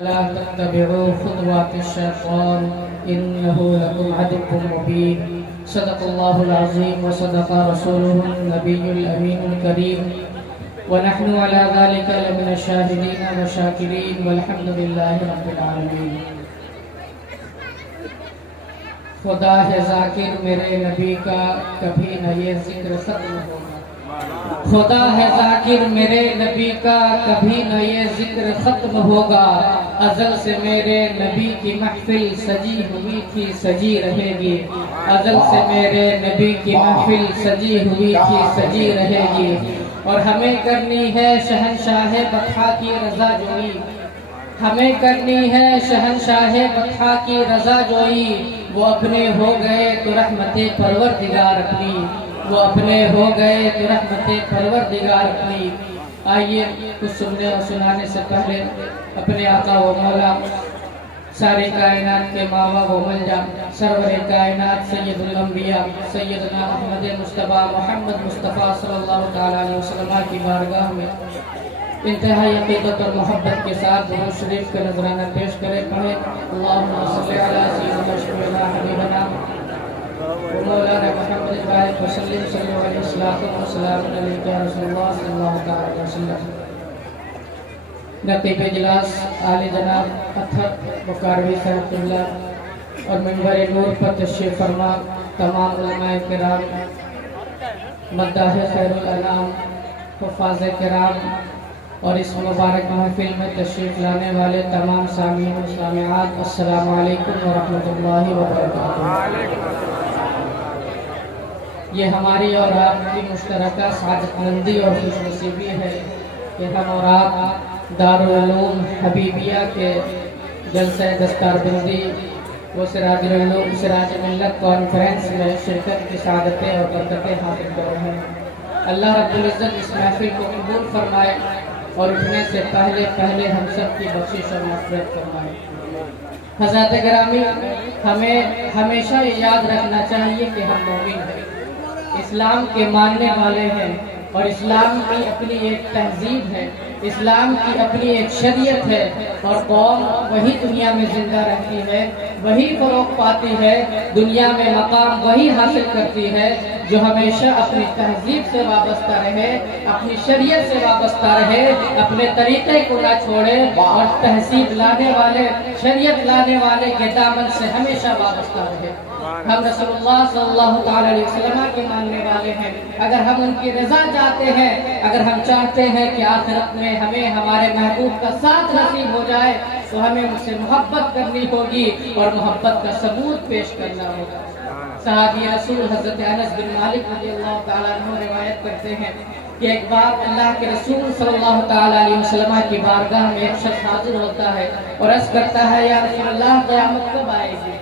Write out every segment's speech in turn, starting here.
لا تتبعوا خطوات الشيطان إنه لكم عدو مبين. صدق الله العظيم وصدق رسوله النبي الأمين الكريم، ونحن على ذلك لمن الشاهدين والشاكرين، والحمد لله رب العالمين. خدا ہے ذاکر میرے نبی کا کبھی نہ یہ ذکر ختم ہوگا. خدا ہے ذاکر میرے نبی کا کبھی نہ یہ ذکر ختم ہوگا. ازل سے میرے نبی کی محفل سجی ہوئی تھی سجی رہے گی. ازل سے میرے نبی کی محفل سجی ہوئی تھی سجی رہے گی. اور ہمیں کرنی ہے شہنشاہ بطحا کی رضا جوئی. ہمیں کرنی ہے شہنشاہ بطحا کی رضا جوئی. وہ اپنے ہو گئے تو رحمت پروردگار اپنی. وہ اپنے ہو گئے تو رحمت پروردگار اپنی. آئیے کچھ سننے اور سنانے سے پہلے اپنے آقا و مولا ساری کائنات کے ماوا و منجا سرور کائنات سید الانبیاء سیدنا احمد مصطفیٰ محمد مصطفیٰ صلی اللہ علیہ وسلم کی بارگاہ میں انتہائی عقیدت اور محبت کے ساتھ درود شریف کا نذرانہ پیش کرے. پڑھے اللہم صلی علی سیدنا شفیعنا حبیبنا مولانا محمد البارک وسلم صلی اللہ علیہ وسلم علیہ رسول اللہ صلی اللہ علیہ وسلم. نقیب اجلاس عالی جناب اطہر بکاروی صاحب اللہ اور منبر نور پر تشریف فرما تمام علماء کرام، مداح خیر الانام، حفاظ کرام اور اس مبارک محفل میں تشریف لانے والے تمام سامعین و سامعات، السلام علیکم ورحمۃ اللہ وبرکاتہ. یہ ہماری اور آپ کی مشترکہ سعادت مندی اور خوش نصیبی ہے کہ ہم اور آپ دارالعلوم حبیبیہ کے جلسہ دستار بندی و سراج العلوم سراج ملت کانفرنس میں شرکت کی سعادتیں اور برکتیں حاصل کر رہے ہیں. اللہ رب العزت اس محفل کو قبول فرمائے اور اٹھنے سے پہلے ہم سب کی بخشش اور مغفرت فرمائے. حضرات گرامی، ہمیں ہمیشہ یہ یاد رکھنا چاہیے کہ ہم مومن ہیں، اسلام کے ماننے والے ہیں، اور اسلام کی اپنی ایک تہذیب ہے، اسلام کی اپنی ایک شریعت ہے، اور قوم وہی دنیا میں زندہ رہتی ہے، وہی فروغ پاتی ہے، دنیا میں مقام وہی حاصل کرتی ہے جو ہمیشہ اپنی تہذیب سے وابستہ رہے، اپنی شریعت سے وابستہ رہے، اپنے طریقے کو نہ چھوڑے اور تہذیب لانے والے، شریعت لانے والے کے دامن سے ہمیشہ وابستہ رہے. ہم رسول اللہ صلی اللہ علیہ وسلم کے ماننے والے ہیں. اگر ہم ان کی رضا چاہتے ہیں، اگر ہم چاہتے ہیں کہ آخرت میں ہمیں ہمارے محبوب کا ساتھ نصیب ہو جائے، تو ہمیں ان سے محبت کرنی ہوگی اور محبت کا ثبوت پیش کرنا ہوگا. صحابی رسول حضرت انس بن مالک رضی اللہ تعالیٰ عنہ روایت کرتے ہیں کہ ایک بار اللہ کے رسول صلی اللہ تعالیٰ علیہ وسلم کی بارگاہ میں ایک شخص حاضر ہوتا ہے اور عرض کرتا ہے، یا رسول اللہ قیامت کب آئے گی؟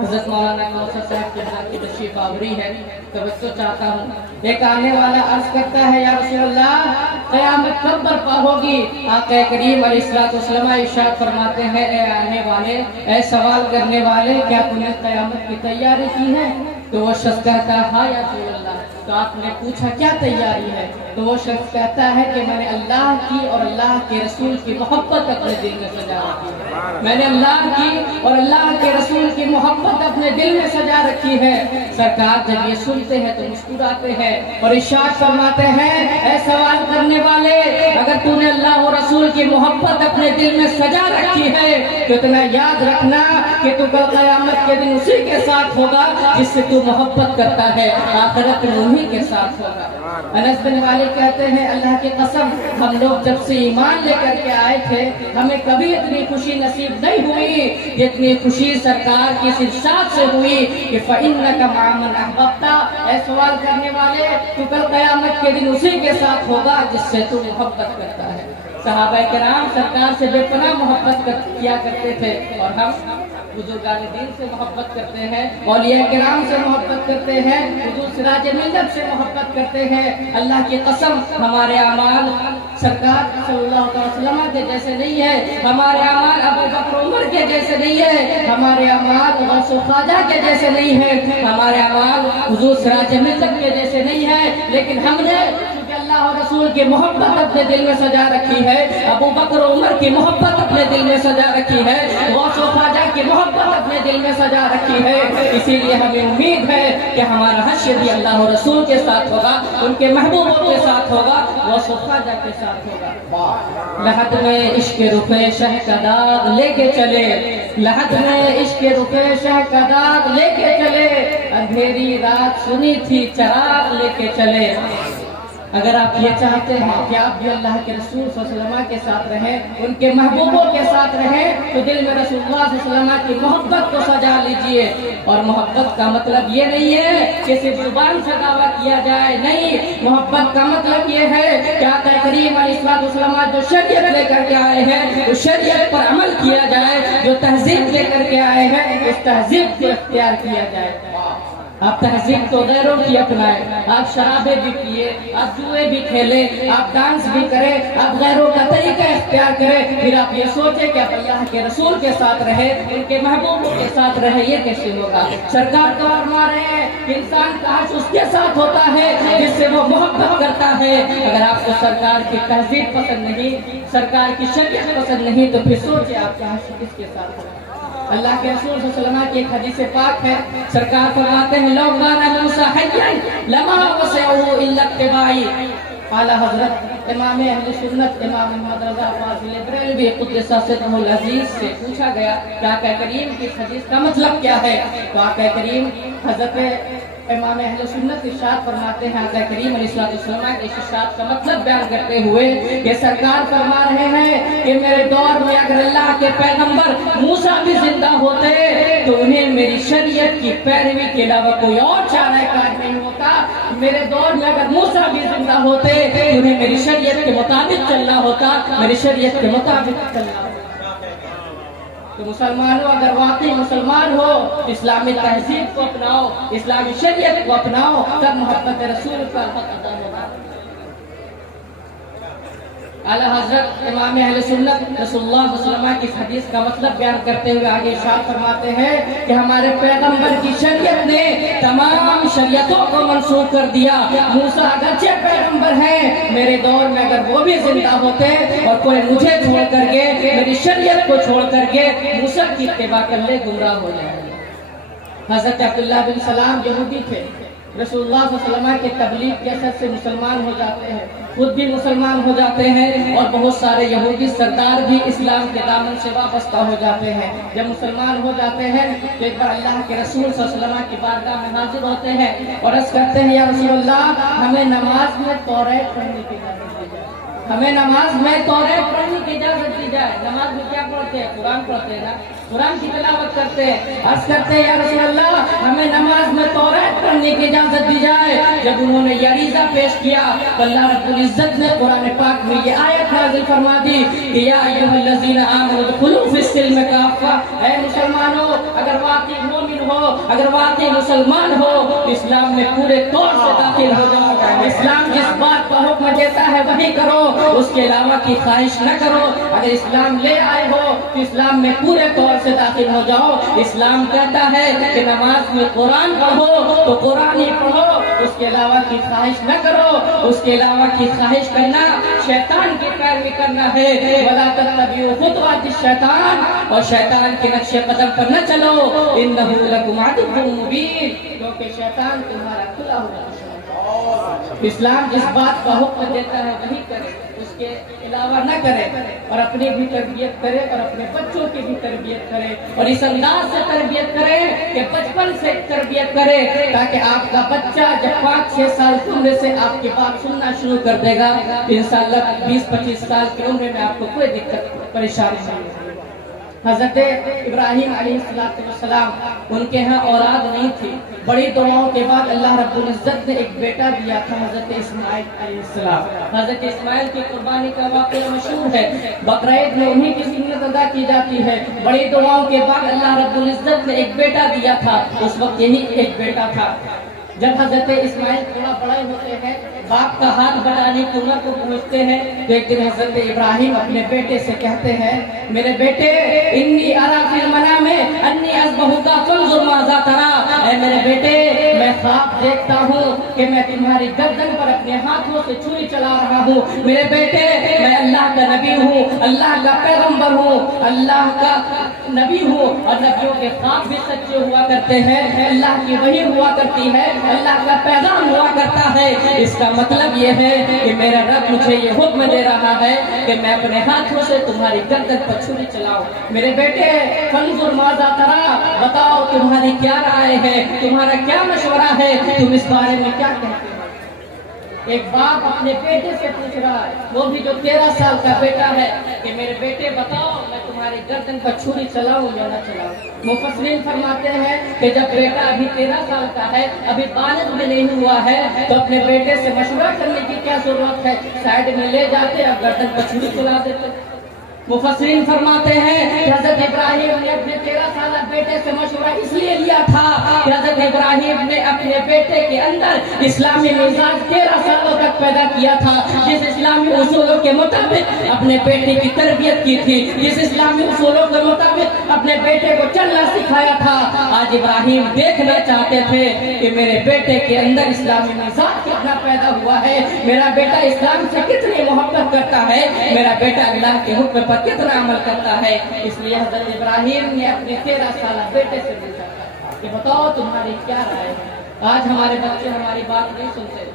حضرت مولانا کوثر صاحب کے ہاتھ کی تشریف آوری ہے، توجہ چاہتا ہوں. ایک آنے والا عرض کرتا ہے، یا رسول اللہ قیامت کب برپا ہوگی؟ آقا کریم علیہ السلام ارشاد فرماتے ہیں، اے آنے والے، اے سوال کرنے والے، کیا تم نے قیامت کی تیاری کی ہے؟ تو وہ شخص کہتا ہے، ہاں یا رسول اللہ. تو آپ نے پوچھا کیا تیاری ہے؟ تو وہ شخص کہتا ہے کہ میں نے اللہ کی اور اللہ کے رسول کی محبت اپنے دل میں سجا رکھی ہے. میں نے اللہ کی اور اللہ کے رسول کی محبت اپنے دل میں سجا رکھی ہے. سرکار جب یہ سنتے ہیں تو مسکراتے ہیں اور ارشاد فرماتے ہیں، اے سوال کرنے والے، اگر تو نے اللہ اور رسول کی محبت اپنے دل میں سجا رکھی ہے تو اتنا یاد رکھنا کہ تو کل قیامت کے دن اسی کے ساتھ ہوگا جس سے تو محبت کرتا ہے، آخرت میں انہی کے ساتھ ہوگا. انس بن مالک کہتے ہیں، اللہ کی قسم، ہم لوگ جب سے ایمان لے کر کے آئے تھے ہمیں کبھی اتنی خوشی نصیب نہیں ہوئی جتنی خوشی سرکار کی ارشاد سے ہوئی کہ فَإِنَّكَ مَعَ مَنْ أَحْبَبْتَ. اے سوال کرنے والے، تو کل قیامت کے دن اسی کے ساتھ ہوگا جس سے تو محبت کرتا ہے. صحابہ کرام سرکار سے بے پناہ محبت کیا کرتے تھے، اور ہم بزرگان دین سے محبت کرتے ہیں، اولیاء کرام سے محبت کرتے ہیں، حضور سراج ملت سے محبت کرتے ہیں. اللہ کی قسم، ہمارے اعمال سرکار صلی اللہ علیہ وسلم کے جیسے نہیں ہے، ہمارے اعمال ابو بکر عمر کے جیسے نہیں ہے، ہمارے اعمال غوث و خواجہ کے جیسے نہیں ہے، ہمارے اعمال حضور سراج ملت کے جیسے نہیں ہے. لیکن ہم نے اللہ اور رسول रसूल की मोहब्बत अपने दिल में सजा रखी है, अबू बकर उमर की मोहब्बत अपने दिल में सजा रखी है, गौस व ख्वाजा की मोहब्बत अपने दिल में सजा रखी है। इसीलिए हमें उम्मीद है कि हमारा हश्र भी अल्लाह और रसूल के साथ होगा, उनके महबूबों के साथ होगा, गौस व ख्वाजा के साथ होगा। लहद में इश्क रुपए शह का दाग लेके चले, लहद में इश्क रुपए शह का दाग लेके चले, अंधेरी रात सुनी थी चराग लेके चले। अगर आप ये चाहते हैं कि आप भी अल्लाह के रसूल सल्लल्लाहु अलैहि वसल्लम के साथ रहें, उनके महबूबों के साथ रहें, तो दिल में रसूलुल्लाह सल्लल्लाहु अलैहि वसल्लम की मोहब्बत को सजा लीजिए। और मोहब्बत का मतलब ये नहीं है कि सिर्फ जुबान से दावा किया जाए, नहीं, मोहब्बत का मतलब ये है कि आका करीम अलैहिस्सलाम जो शरीयत लेकर के आए हैं उस शरीयत पर अमल किया जाए, जो तहजीब लेकर के आए हैं उस तहजीब को इख्तियार किया जाए। आप तहजीब तो गैरों की अपनाएं, आप शराबें भी पिए, आप जुए भी खेले, आप डांस भी करें, आप गैरों का तरीका इख्तियार करें, फिर आप ये सोचें कि आप अल्लाह के रसूल के साथ रहे, उनके महबूबों के साथ रहे, ये कैसे होगा? सरकार का फरमा रहे हैं इंसान का हश्र उसके साथ होता है जिससे वो मोहब्बत करता है। अगर आपको सरकार की तहजीब पसंद नहीं, सरकार की शरीयत पसंद नहीं, तो फिर सोचिए आपका हश्र किसके साथ होगा। अल्लाह के रसूल सल्लल्लाहु अलैहि वसल्लम की एक हदीस पाक है, सरकार फरमाते हैं लौ काना मूसा हय्यन लमा वसअहु इल्ला इत्तिबाई। आला हजरत इमाम अहले सुन्नत इमाम मोहम्मद रज़ा फाज़िल बरेलवी क़ुद्दस सिर्रुहुल अज़ीज़ से पूछा गया कि आका करीम की हदीस का मतलब क्या है? तो आका करीम हजरत इमाम अहले सुन्नत इरशाद फरमाते हैं, आका करीम अलैहिस्सलाम के इरशाद का मतलब बयान करते हुए कि सरकार फरमा रहे हैं कि मेरे दौर में अगर अल्लाह के पैगंबर मूसा भी जिंदा होते तो उन्हें मेरी शरीयत की पैरवी के अलावा कोई और चाराकार नहीं होता। मेरे दौर में अगर मूसा भी जिंदा होते तो उन्हें मेरी शरीयत के मुताबिक चलना होता, मेरी शरीयत के मुताबिक चलना होता। तो मुसलमानों, अगर वाकई मुसलमान हो, इस्लामी तहजीब को अपनाओ, इस्लामी शरीयत को अपनाओ, तब मोहब्बत रसूल का हक अदा होगा। आला हजरत इमाम अहले सुन्नत रसूलुल्लाह सल्लल्लाहु अलैहि वसल्लम की हदीस का मतलब बयान करते हुए आगे इरशाद फरमाते हैं कि हमारे पैगंबर की शरीयत ने तमाम शरीयतों को मंसूख कर दिया। मूसा अगरचे पैगंबर हैं, मेरे दौर में अगर वो भी जिंदा होते और कोई मुझे छोड़ करके, मेरी शरीयत को छोड़ करके मूसा की इत्तिबा कर ले, गुमराह हो जाएंगे। हजरत अब्दुल्लाह बिन सलाम यहूदी थे, रसूलुल्लाह सल्लल्लाहु अलैहि वसल्लम के तबलीग के असर से मुसलमान हो जाते हैं, खुद भी मुसलमान हो जाते हैं और बहुत सारे यहूदी सरदार भी इस्लाम के दामन से वाबस्ता हो जाते हैं। जब मुसलमान हो जाते हैं तो एक बार अल्लाह के रसूल सल्लल्लाहु अलैहि वसल्लम की बारगाह में हाजिर होते हैं और अर्ज़ करते हैं, या रसूलल्लाह, हमें नमाज में तौरात पढ़ने की इजाज़त दी जाए, हमें नमाज में तौरात पढ़ने की इजाज़त दी जाए। नमाज में क्या पढ़ते हैं? कुरान पढ़ते हैं ना, कुरान की तिलावत करते हैं। अर्ज़ करते हैं, या रसूलल्लाह, हमें नमाज में तौरात पढ़ने की इजाज़त दी जाए। जब उन्होंने ये अरीज़ा पेश किया तो अल्लाह रब्बुल इज़्ज़त ने कुरान पाक में ये आयत नाज़िल फरमा दी कि या अय्युहल्लज़ीना आमनू उदखुलू फ़िस्सिल्मि काफ़ा, ऐ मुसलमानों, अगर वाकई मोमिन हो, अगर वाकई मुसलमान हो, इस्लाम में पूरे तौर से दाखिल हो जाओ। इस्लाम जिस बात का हुक्म देता है वही करो, उसके अलावा की ख्वाहिश न करो। अगर इस्लाम ले आए हो तो इस्लाम में पूरे तौर से दाखिल हो जाओ। इस्लाम कहता है कि नमाज में कुरान पढ़ो तो कुरान ही पढ़ो, उसके अलावा की ख्वाहिश न करो। उसके अलावा की ख्वाहिश करना शैतान की पैरवी करना है। वला तत्तबिउ खुतवातिश शैतान, और शैतान के नक्शे कदम पर न चलो। इन्नहु लकुम अदुव्वुम मुबीन, क्योंकि शैतान तुम्हारा खुला हुआ दुश्मन है। इस्लाम जिस बात का हुक्म देता है वही करे, उसके अलावा न करे, और अपनी भी तरबियत करे और अपने बच्चों की भी तरबियत करे, और इस अंदाज से तरबियत करे कि बचपन से तरबियत करे, ताकि आपका बच्चा जब 5-6 साल की उम्र से आपकी बात सुनना शुरू कर देगा, इंशाअल्लाह 20-25 साल की उम्र में आपको कोई दिक्कत परेशानी नहीं होगी। हजरत इब्राहिम अलैहिस्सलाम, उनके यहाँ औलाद नहीं थी। बड़ी दुआओं के बाद अल्लाह रब्बुल इज़्ज़त ने एक बेटा दिया था, हजरत इस्माइल अलैहिस्सलाम। हजरत इस्माइल की कुर्बानी का वाक़या मशहूर है, बकरा ईद में उन्हीं की सुन्नत अदा की जाती है। बड़ी दुआओं के बाद अल्लाह रब्बुल इज़्ज़त ने एक बेटा दिया था, उस वक्त यही एक बेटा था। जब हजरत इस्माइल थोड़ा बड़े होते हैं, बाप का हाथ बढ़ाने की उम्र को पहुँचते हैं, तो एक दिन हजरत इब्राहिम अपने बेटे से कहते हैं, मेरे बेटे, इन्नी अरा फिल मनाम में अन्नी अज़बहुका फंज़ुर माज़ा तरा, ऐ मेरे बेटे मैं ख्वाब देखता हूँ कि मैं तुम्हारी गर्दन पर अपने हाथों से छुरी चला रहा हूँ। मेरे बेटे मैं अल्लाह का नबी हूँ, अल्लाह का पैगंबर हूँ, अल्लाह का नबी हूँ, और नबियों के ख्वाब भी सच्चे हुआ करते हैं, अल्लाह की वही हुआ करती है, अल्लाह का पैगाम हुआ करता है। इसका मतलब ये है कि मेरा रब मुझे ये हुक्म दे रहा है कि मैं अपने हाथों से तुम्हारी गर्दन पर छुरी चलाऊं। मेरे बेटे फंजुर माज़ा तरा, बताओ तुम्हारी क्या राय है, तुम्हारा क्या मशवरा है, तुम इस बारे में क्या कहते हो? एक बाप अपने बेटे से पूछ रहा है, वो भी जो 13 साल का बेटा है, कि मेरे बेटे बताओ मैं तुम्हारी गर्दन पर छुरी चलाऊं या न चलाऊं। मुफस्सिरीन फरमाते हैं कि जब बेटा अभी 13 साल का है, अभी बालिग भी नहीं हुआ है, तो अपने बेटे से मशवरा करने की क्या जरूरत है, साइड में ले जाते और गर्दन पर छुरी चला देते। मुफस्सिरीन फरमाते हैं कि हज़रत इब्राहिम ने अपने 13 साल बेटे से मशवरा इसलिए लिया था कि हज़रत इब्राहिम ने अपने बेटे के अंदर इस्लामी मिजाज 13 सालों तक पैदा किया था, जिस इस्लामी उसूलों के मुताबिक अपने बेटे की तरबियत की थी, जिस इस्लामी उसूलों के मुताबिक अपने बेटे को चलना सिखाया था। आज इब्राहिम देखना चाहते थे कि मेरे बेटे के अंदर इस्लामी मिजाज कितना पैदा हुआ है, मेरा बेटा इस्लाम से कितनी मोहब्बत करता है, मेरा बेटा अल्लाह के हुक्म पर कितना अमल करता है। इसलिए हज़रत इब्राहिम ने अपने 13 साल बेटे से पूछा कि बताओ तुम्हारी क्या राय है। आज हमारे बच्चे हमारी बात नहीं सुनते,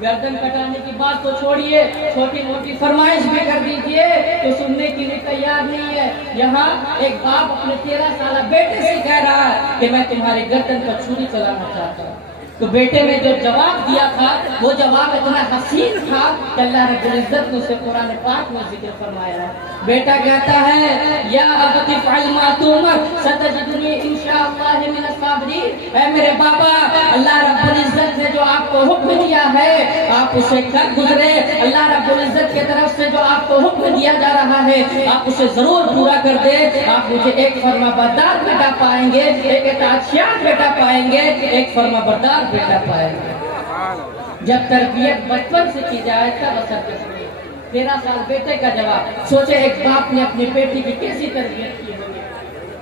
गर्दन कटाने की बात तो छोड़िए, छोटी मोटी फरमाइश भी कर दीजिए तो सुनने के लिए तैयार नहीं है। यहाँ एक बाप अपने 13 साल बेटे से कह रहा है कि मैं तुम्हारी गर्दन पर छुरी चलाना चाहता हूँ। तो बेटे ने जो जवाब दिया था, वो जवाब इतना हसीन था कि अल्लाह रब्बुल इज्जत ने उसे कुरान पाक में जिक्र फरमाया है। बेटा कहता है या अबती फ़अल मा तुमर सतजिदुनी इंशाअल्लाह मिनस साबिरीन, ऐ मेरे बाबा अल्लाह रब्बुल इज्जत ने जो आपको हुक्म दिया है आप उसे कर गुजरे। अल्लाह रब्बुल इज्जत की तरफ से जो आपको हुक्म दिया जा रहा है आप उसे जरूर पूरा कर दे। आप मुझे एक फर्माबरदार बेटा पाएंगे, एक इताअतशार बेटा पाएंगे, एक फर्माबरदार बेटा पाएंगे। जब तरबियत बचपन से की जाए तब असर करती है। 13 साल बेटे का जवाब, सोचे एक बाप ने अपनी बेटी की कैसी तरबियत की होगी।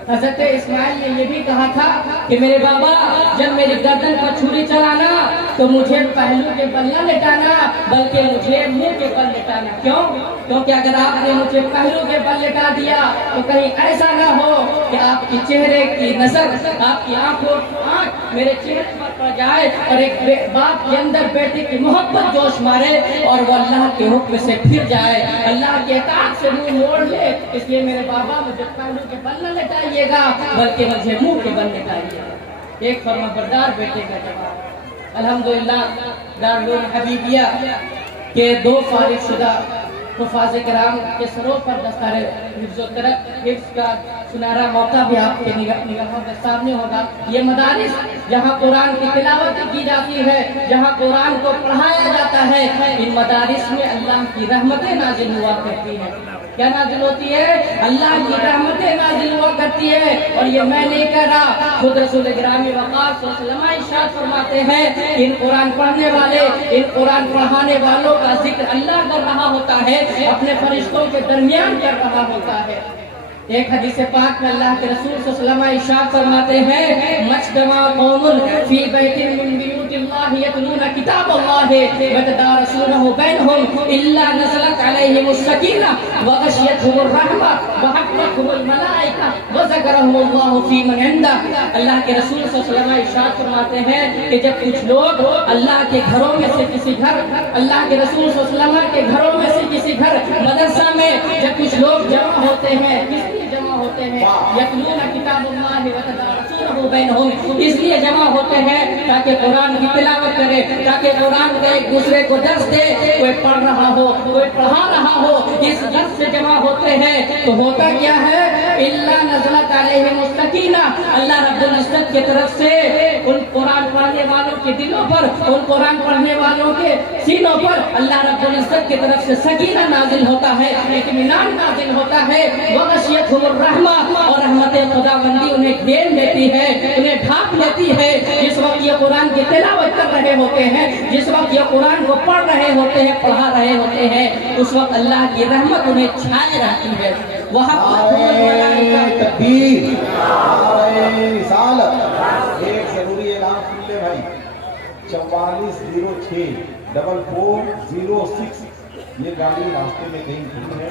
हज़रत इस्माइल ने ये भी कहा था कि मेरे बाबा जब मेरी गर्दन पर छुरी चलाना तो मुझे पहलू के बल न लेटाना बल्कि मुझे मुंह के बल लेटाना। क्यों? क्योंकि अगर आपने मुझे पहलू के बल लेटा दिया तो कहीं ऐसा ना हो कि आपकी चेहरे की नजर, आपकी आंख मेरे चेहरे पर पड़ जाए और एक बाप के अंदर बेटे की मोहब्बत जोश मारे और वो अल्लाह के हुक्म से फिर जाए, अल्लाह के इताअत से मुंह मोड़ ले। इसलिए मेरे बाबा मुझे पहलू के बल न लेटाइएगा बल्कि मुझे मुंह के बल लेटाइएगा। एक फर्माबरदार बेटे का जवाब। अल्हम्दुलिल्लाह दारुल हबीबिया के 2 फारिगशुदा हुफ़ाज़ किराम के सरों पर दस्तारे हिफ्ज़ का सुनहरा मौका भी आपके निगाहों के सामने होगा। ये मदारिस जहाँ कुरान की तिलावत की जाती है, जहाँ कुरान को पढ़ाया जाता है, इन मदारिस में अल्लाह की रहमतें नाज़िल हुआ करती है। क्या नाज़िल होती है? अल्लाह की रहमतें नाज़िल हुआ करती है। और ये मैं नहीं कह रहा, खुद रसूल गिरामी वक़ार सल्लल्लाहु अलैहि वसल्लम इरशाद फरमाते हैं, इन कुरान पढ़ने वाले, इन कुरान पढ़ाने वालों का जिक्र अल्लाह कर रहा होता है, अपने फरिश्तों के दरमियान कर रहा होता है। एक हदीस पाक में अल्लाह के रसूल सल्लल्लाहु अलैहि वसल्लम इरशाद फरमाते हैं, मजतमा कौमुन फी बैतिन मिन बुयूतिल्लाह यतलूना किताबल्लाह व यतदारसूनहु बैनहुम इल्ला नज़लत अलैहिमुस सकीनह व गशियतहुमुर रहमा व हफ़्फ़तहुमुल मलाइका व ज़करहुमुल्लाहु फी मन इंदह। अल्लाह के रसूल सल्लल्लाहु अलैहि वसल्लम इरशाद फरमाते हैं कि जब कुछ लोग अल्लाह के घरों में से किसी घर, अल्लाह के रसूल सल्लल्लाहु अलैहि वसल्लम के घरों में से किसी घर मदरसा में जब कुछ लोग जमा होते हैं, जमा होते हैं यतलूना किताबुल्लाह व यतदारसूनहु बैनहुम, इसलिए जमा होते हैं ताकि कुरान की तिलावत करें, ताकि कुरान का एक दूसरे को दर्स दे। कोई पढ़ रहा हो, कोई पढ़ा रहा हो, इस दर्स से जमा होते हैं तो होता क्या है? इल्ला नज़लत अलैहिमुस सकीनह, अल्लाह रब्बुल इज्जत की तरफ से उन कुरान पढ़ने वालों के दिलों पर, उन कुरान पढ़ने वालों के सीनों पर अल्लाह रब्बुल इज्जत की तरफ से सकीना नाजिल होता है, इत्मीनान नाजिल होता है। वग़शियतहुमुर रहमा, और रहमत खुदाबंदी उन्हें घेर लेती है, उन्हें ढांप लेती है। जिस वक्त ये कुरान की तिलावत कर रहे होते हैं, जिस वक्त ये कुरान को पढ़ रहे होते हैं, पढ़ा रहे होते हैं, उस वक्त अल्लाह की रहमत उन्हें छाए रहती है। वहाँ 4406 ये गाड़ी रास्ते में कहीं खड़ी है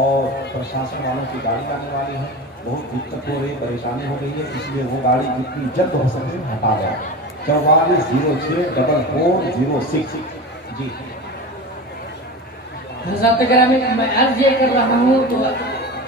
और प्रशासन वालों की गाड़ी आने वाली है। बहुत दिक्कत हो रही, परेशानी हो रही है, इसलिए वो गाड़ी जितनी जल्द हो सके हटा दें। 4406 जी। हज़रत ग्रामी मैं अर्ज ये कर रहा हूँ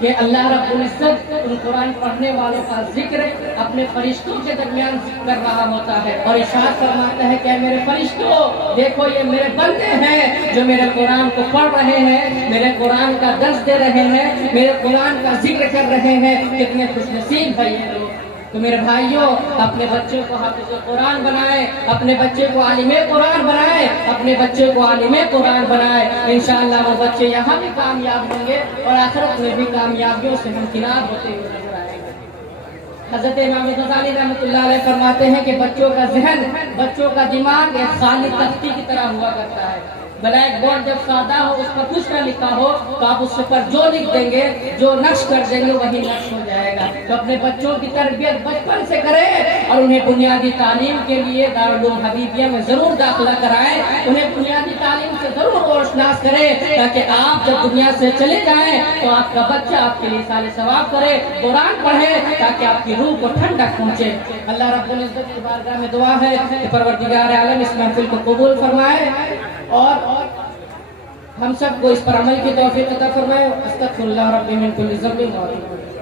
कि अल्लाह रब्बुल इज्जत उन कुरान पढ़ने वालों का जिक्र अपने फरिश्तों के दरमियान कर रहा होता है और इरशाद फरमाता है कि मेरे फरिश्तों देखो ये मेरे बंदे हैं जो मेरे कुरान को पढ़ रहे हैं, मेरे कुरान का दर्स दे रहे हैं, मेरे कुरान का जिक्र कर रहे हैं। कितने खुशनसीब है ये लोग। तो मेरे भाइयों, अपने बच्चों को हाफिज़ कुरान बनाए, अपने बच्चे को आलिमे कुरान बनाए, अपने बच्चे को आलिमे कुरान बनाए। इंशाअल्लाह वो बच्चे यहाँ भी कामयाब होंगे और आखिरत में भी कामयाबियों से हमकिनार होते हुए नजर आएंगे। हज़रत इमाम गज़ाली रहमतुल्लाह अलैह फरमाते हैं कि बच्चों का ज़हन, बच्चों का दिमाग एक खाली तख्ती की तरह हुआ करता है। ब्लैक बोर्ड जब सादा हो, उस पर कुछ न लिखा हो तो आप उस पर जो लिख देंगे, जो नक्श कर देंगे वही नक्श हो जाएगा। तो अपने बच्चों की तरबियत बचपन से करें और उन्हें बुनियादी तालीम के लिए दारुल उलूम हबीबिया में जरूर दाखिला कराएं। उन्हें बुनियादी तालीम से जरूर रोशनास करें ताकि आप जब दुनिया से चले जाएं तो आपका बच्चा आपके लिए साले सवाब करे, कुरान पढ़े, ताकि आपकी रूह को ठंडक पहुंचे। अल्लाह रब्बुल इज्जत की बारगाह में दुआ है कि परवरदिगार आलम इस महफिल को कबूल फरमाए और हम सबको इस पर अमल की तौफीक अता फरमाए। अस्तगफिरुल्लाह रब्बी मिन कुल्ली ज़ंबिन व अतूबु इलैह।